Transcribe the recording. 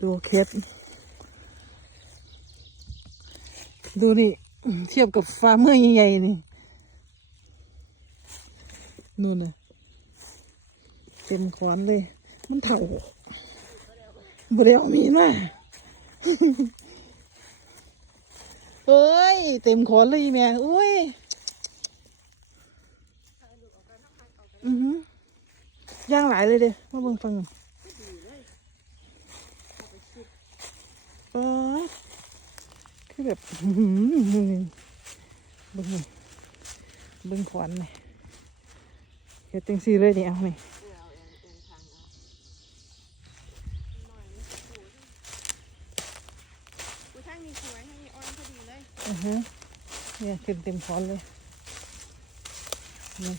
ดูเคสดูนี่ เทียบกับฟาร์มเมอร์ใหญ่ๆนี่นู่นน่ะเต็มขวานเลย มันเถ่าบ่ได้เอามีดมาเอ้ย เต็มขอนเลยแม่อุ้ยอือหือย่างหลายเลยเด้มาเบิ่งฟัง เออคือแบบอื้อหือเบิ่งนี่เบิ่งขวานนี่เฮ็ดจังซี่เลยนี่เอานี่กูทั้งมีสวยทั้งมีอ่อนพอดีเลย อือฮึเนี่ยขึ้นเต็มขอนเลยนี่